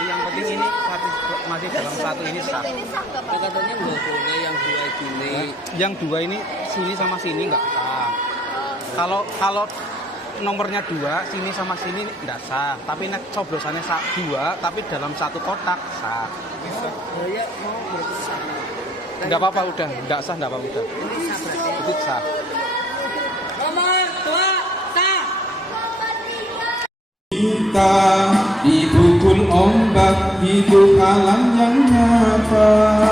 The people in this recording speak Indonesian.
Yang penting ini masih dalam satu ini sah. Katanya nggak boleh yang dua gini. Yang dua ini sini sama sini nggak sah. Kalau nomornya dua, sini sama sini nggak sah. Tapi coblosannya dua, tapi dalam satu kotak sah. Ya mau berarti sah. Nggak apa-apa udah, nggak sah nggak apa-apa udah. Ini sah berarti. Itu sah. Nomor 2 sah. Kita dipukul ombak hidup alam yang nyata.